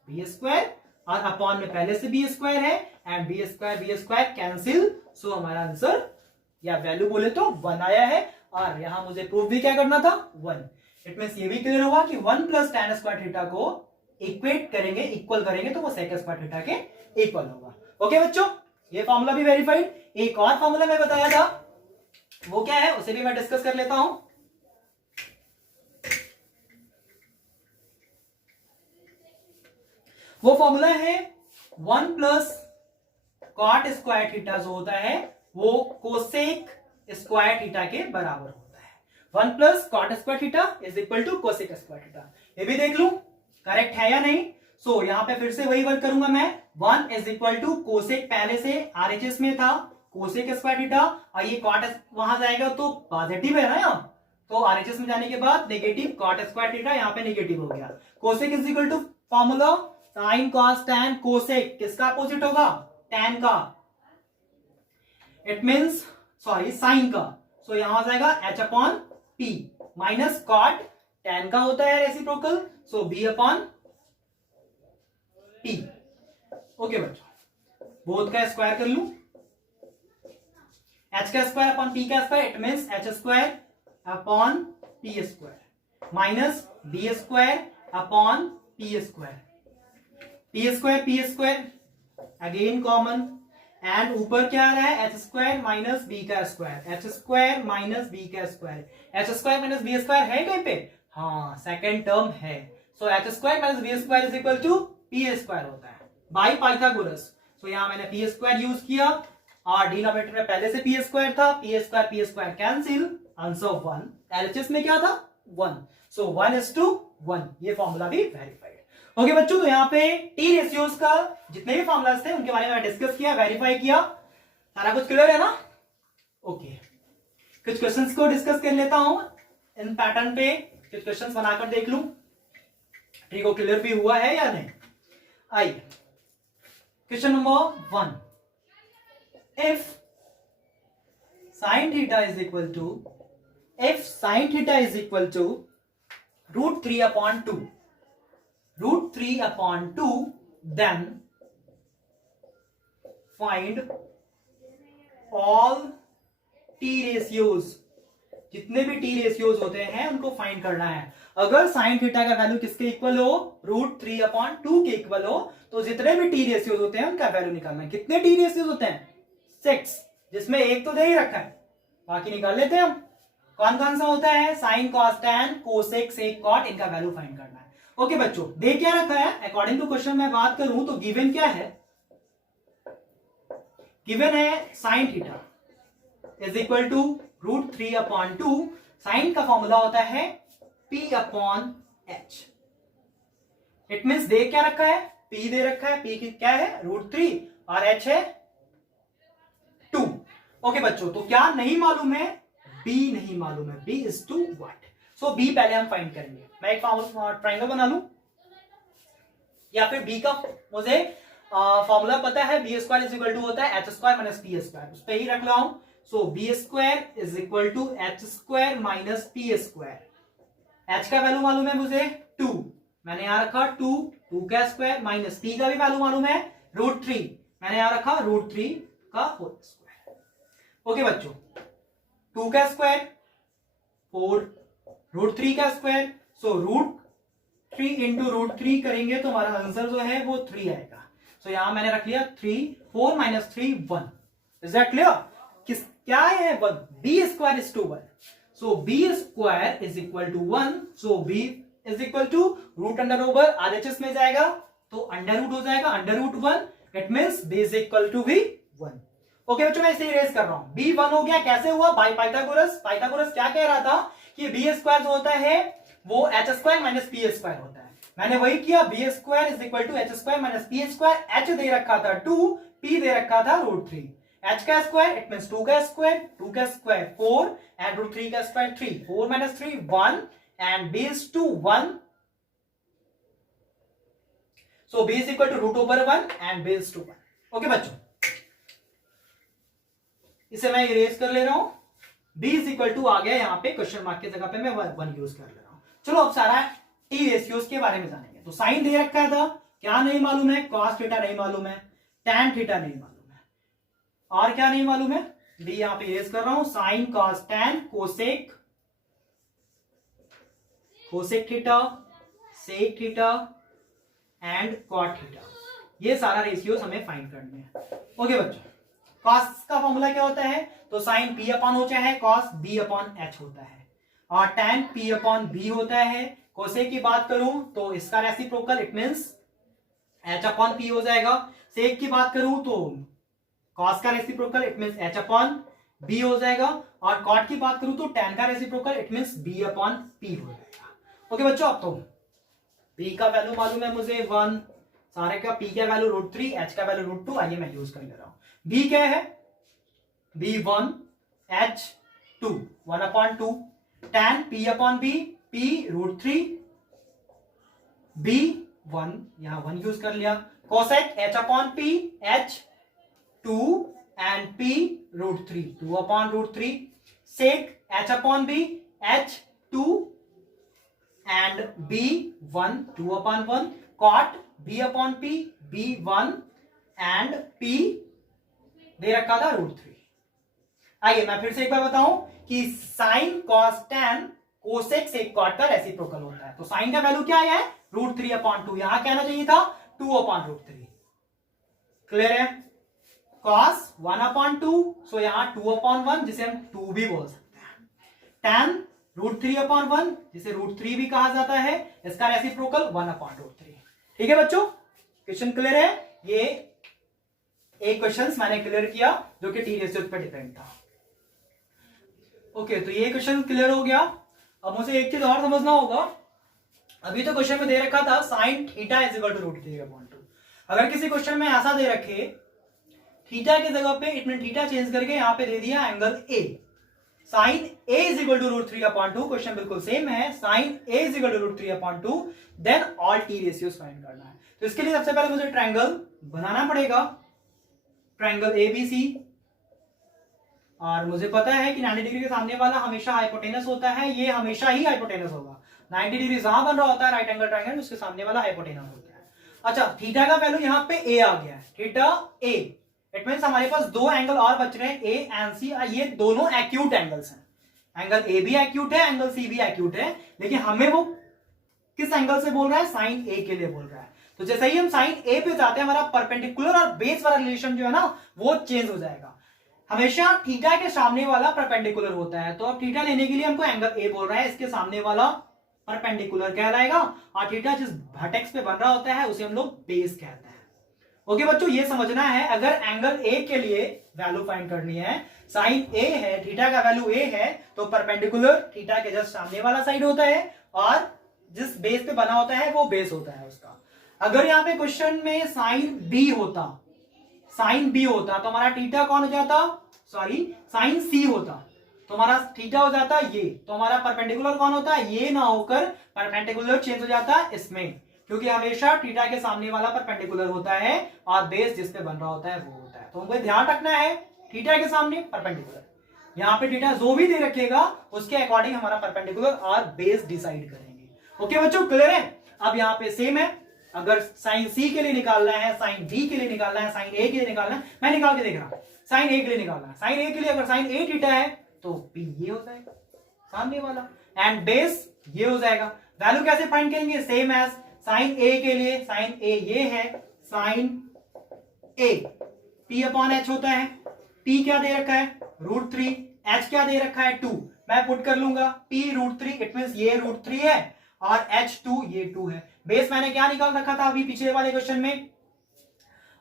b square, और अपॉन में पहले से b स्क्वायर है, and b square cancel. So हमारा आंसर या वैल्यू बोले तो 1 आया है, और यहां मुझे प्रूफ भी क्या करना था, 1। इट मींस ये भी क्लियर हुआ कि 1 प्लस tan स्क्वायर थीटा को इक्वेट करेंगे, इक्वल करेंगे तो वो सेक स्क्वायर थीटा के इक्वल होगा। ओके बच्चों, ये फॉर्मूला भी वेरीफाइड। एक और फॉर्मूला मैं बताया था, वो क्या है उसे भी मैं डिस्कस कर लेता हूं। वो फॉर्मूला है 1 प्लस कॉट स्क्वायर थीटा जो होता है वो कोसेक स्क्वायर थीटा के बराबर होता है। 1 plus cot square theta is equal to cosec square theta. ये भी देख लूं करेक्ट है या नहीं। सो यहां पे फिर से वही वर्क करूंगा मैं, 1 इज इक्वल टू कोसेक, पहले से आरएचएस में था कोसेक स्क्वायर थीटा, और ये कॉट वहां जाएगा तो पॉजिटिव है ना यहाँ, तो आरएचएस में जाने के बाद नेगेटिव कॉट स्क्वायर थीटा, यहाँ पे नेगेटिव हो गया। Cosec is equal to formula sine cos tan cosec, किसका अपोजिट होगा, टैन का, इट मींस सॉरी साइन का। सो यहां आ जाएगा h upon p minus cot, tan का होता है reciprocal, so b upon p। Okay बच्चों, बोथ का स्क्वायर कर लूं, h का स्क्वायर अपॉन p का square, it means h square upon p square minus b square upon p square, p square again common, and ऊपर क्या आ रहा है, h स्क्वायर माइनस b का square, h square minus b का square, h square minus b square है कहीं पे, हाँ सेकंड टर्म है। So h square minus b square is equal to p square होता है बाय पाइथागोरस। सो यहां मैंने p स्क्वायर यूज किया, और डिनोमिनेटर में पहले से p स्क्वायर था, p square cancel, answer 1। LHS में क्या था, 1। सो 1:1, ये फॉर्मूला भी वेरीफाइड। ओके बच्चों, तो यहाँ पे टी रेशियोज का जितने भी फॉर्मुलाज थे उनके बारे में डिस्कस किया, वेरीफाई किया, सारा कुछ क्लियर है ना। ओके, कुछ क्वेश्चंस को डिस्कस कर लेता हूं इन पैटर्न पे, कुछ क्वेश्चंस बनाकर देख लूं ट्री को क्लियर भी हुआ है या नहीं। आइए, question number 1, if sine theta is equal to √3 upon 2, √3 upon 2, then find all t ratios, जितने भी t ratios होते हैं उनको फाइंड करना है। अगर साइन थीटा का वैल्यू किसके इक्वल हो, √3/2 के इक्वल हो, तो जितने भी टी रेशियोज होते हैं उनका वैल्यू निकालना है। कितने टी रेशियोज होते हैं, 6, जिसमें एक तो दे ही रखा है, बाकी निकाल लेते हैं हम। कौन कौन सा होता है, साइन, कॉस, टैन, कोसेक, सेक, कॉट, इनका वैल्यू फाइंड करना है। ओके बच्चों, दे क्या रखा है, अकॉर्डिंग टू क्वेश्चन मैं बात करूं तो गिवन क्या है, गिवन है sine theta is equal to √3/2। Sine का फॉर्मूला होता है P/H। इट मीन्स दे क्या रखा है, P दे रखा है, P की क्या है √3 और H है 2। ओके बच्चों, तो क्या नहीं मालूम है, B नहीं मालूम है, B is to what, so B पहले हम फाइंड करेंगे। मैं एक ट्राइंगल बना लूं, या फिर B का मुझे फॉर्मूला पता है, B² इज इक्वल टू होता है H² माइनस P², उस पर ही रख रहा हूं। So B² is equal to H² minus P²। H का वैल्यू मालूम है मुझे 2, मैंने यहां रखा 2 का स्क्वायर, माइनस P का भी वैल्यू मालूम है √3, मैंने यहां रखा √3 का होल स्क्वायर। ओके बच्चों, 2 का स्क्वायर 4, √3 का स्क्वायर, सो √3 इंटू √3 करेंगे तो हमारा आंसर जो है वो 3 आएगा। सो यहां मैंने रख लिया 3, 4 माइनस 3 1। इज दैट क्लियर, किस क्या है 1, B² is to 1, so B² is equal to 1, so B is equal to √अंडर RHS में जाएगा तो अंडर रूट हो जाएगा, √1, it means B is equal to भी 1। ओके बच्चों, मैं इसे इरेज कर रहा हूं, B 1 हो गया, कैसे हुआ, बाय पाइथागोरस। पाइथागोरस क्या कह रहा था कि B² जो होता है वो H² माइनस P² होता है, मैंने वही किया, B² is equal to H² minus P²। H दे रखा था 2, P दे रखा था √3, H का स्क्वायर इट मींस 2 का स्क्वायर, 2 का स्क्वायर 4 एंड √3 का square 3, 4 minus 3 1 and B is to 1, so B is equal to √1 and B is to 1। Okay बच्चों, इसे मैं इरेज कर ले रहा हूं, B is equal to आ गया यहां पे, क्वेश्चन मार्क की जगह पे मैं 1 यूज कर ले रहा हूं। चलो अब सारा टी रेशियोज के बारे में जानेंगे। तो साइन दे रखा था, क्या नहीं मालूम है, कॉस थीटा नहीं मालूम है, टैन थीटा नहीं मालूम है, और क्या नहीं मालूम है, B यहां पे इरेज कर रहा हूं, sine, cos, tan, cosec, cosec theta, sec theta and cot theta, ये सारा रेशियोज हमें फाइंड करने हैं। ओके बच्चों, कॉस का फॉर्मूला क्या होता है, तो साइन P/, होता है कॉस B/H होता है, और टैन P/B होता है। कोसेक की बात करूं तो इसका रेसिप्रोकल इट मींस H/P हो जाएगा। सेक की बात करूं तो कॉस का रेसिप्रोकल इट मींस H/B हो जाएगा, और कॉट की बात करूं तो टैन का रेसिप्रोकल इट मींस B/P हो जाएगा। ओके बच्चों, अब तो B का वैल्यू मालूम है मुझे 1, सारे का P का वैल्यू √3, H का वैल्यू √2, आइए मैं यूज कर ले रहा हूं। B क्या है, B1, H2, 1/2, tan P/B, P √3, B1 यहां 1 यूज कर लिया, cosec H/P, H2 and P √3, 2/√3, sec H/B, H2 and B1, 2/1, cot B/P, B1 and P दे रखा था √3। आइए मैं फिर से एक बार बताऊं कि साइन, कॉस, टैन, कोसेक, सेक, कॉट का रेसिप्रोकल होता है। तो साइन का वैल्यू क्या आया है, √3/2, यहां क्या आना चाहिए था 2/√3। क्लियर है, कॉस 1/2, सो यहां 2/1, जिसे हम 2 भी बोल सकते हैं। टैन √3/1, जिसे √3 भी कहा जाता है, इसका रेसिप्रोकल 1/√3। ठीक है बच्चों, क्वेश्चन क्लियर है। ये एक क्वेश्चन मैंने क्लियर किया जो कि टी रेशियो पर डिपेंड था। ओके, तो ये क्वेश्चन क्लियर हो गया। अब मुझे एक चीज और समझना होगा, अभी तो क्वेश्चन में दे रखा था sine theta is equal to √3/2। अगर किसी क्वेश्चन में ऐसा दे रखे थीटा की जगह पे इट मीन थीटा चेंज करके यहां पे दे दिया angle a, sine A is equal to √3/2, question बिल्कुल सेम है, sine A is equal to √3/2, then all t ratios find करना है। तो इसके लिए सबसे पहले मुझे ट्रायंगल बनाना पड़ेगा, ट्रायंगल ABC, और मुझे पता है कि 90 डिग्री के सामने वाला हमेशा हाइपोटेनस होता है, ये हमेशा ही हाइपोटेनस होगा। 90 डिग्री जहां बन रहा होता है राइट एंगल ट्रायंगल, उसके सामने वाला हाइपोटेनस होता है। अच्छा, थीटा का वैल्यू यहाँ पे A आ गया है, थीटा A, इट मींस हमारे पास दो एंगल और बच रहे हैं, A एंड C, ये दोनों एक्यूट एंगल्स हैं। एंगल A भी एक्यूट है, एंगल C भी एक्यूट है, लेकिन हमें वो किस एंगल से बोल रहा है, साइन ए के लिए बोल रहा है। तो जैसे ही हम साइन ए पे जाते हैं हमारा परपेंडिकुलर और बेस वाला रिलेशन जो है ना वो चेंज हो जाएगा। हमेशा थीटा के सामने वाला परपेंडिकुलर होता है, तो अब थीटा लेने के लिए हमको एंगल ए बोल रहा है, इसके सामने वाला परपेंडिकुलर कहलाएगा, और थीटा जिस वर्टेक्स पे बन रहा होता है उसे हम लोग बेस कहते हैं। ओके बच्चों, ये समझना है, अगर एंगल ए के लिए वैल्यू फाइंड करनी है, साइन ए है, थीटा का वैल्यू ए है, तो परपेंडिकुलर थीटा के जस्ट सामने वाला साइड होता है और जिस बेस पे बना होता है वो बेस होता है उसका। अगर यहाँ पे क्वेश्चन में साइन बी होता, साइन बी होता तो हमारा थीटा कौन हो जाता, सॉरी साइन सी होता तो हमारा थीटा हो जाता ये, तो हमारा परपेंडिकुलर कौन होता है, ये ना होकर परपेंडिकुलर चेंज हो जाता है इसमें, क्योंकि हमेशा थीटा के सामने वाला परपेंडिकुलर होता है और बेस जिस पे बन रहा होता है वो होता है। तो हमको ध्यान रखना है थीटा के सामने परपेंडिकुलर, यहाँ पे थीटा जो भी दे रखेगा उसके अकॉर्डिंग हमारा परपेंडिकुलर और बेस डिसाइड करेंगे। ओके बच्चों, क्लियर है। अब यहाँ पे सेम है, अगर साइन सी के लिए निकालना है, साइन बी के लिए निकालना है, साइन ए के लिए निकालना है, मैं निकाल के देख रहा हूं, साइन ए के लिए निकालना है, साइन ए के लिए अगर साइन ए थीटा है तो पी ये हो जाएगा सामने वाला, एंड बेस ये हो जाएगा। वैल्यू कैसे फाइंड करेंगे, सेम एज साइन ए के लिए, साइन ए ये है, sine a p upon h होता है, पी क्या दे रखा है √3, एच क्या दे रखा है 2, मैं पुट कर लूंगा p √3, इट मींस ये √3 है और h2 ये 2 है। बेस मैंने क्या निकाल रखा था अभी पिछले वाले क्वेश्चन में,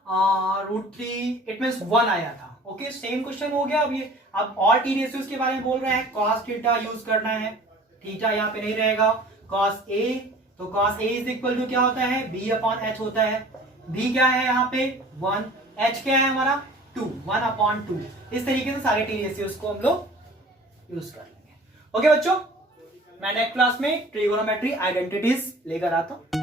√3 इट मींस 1 आया था। ओके, सेम क्वेश्चन हो गया। अब ये अब और टी रेशियोज के बारे में बोल रहे हैं, cos थीटा यूज करना है, थीटा यहाँ पे नहीं रहेगा, cos a, तो cos a is equal to क्या होता है, b अपॉन h होता है, b क्या है यहाँ पे 1, h क्या है हमारा 2, 1/2। इस तरीके से सारे टी रेशियोज को हम लोग यूज कर लेंगे। ओके बच्चों, मैं नेक्स्ट क्लास में ट्रिगोनोमेट्री आइडेंटिटीज लेकर आता हूं।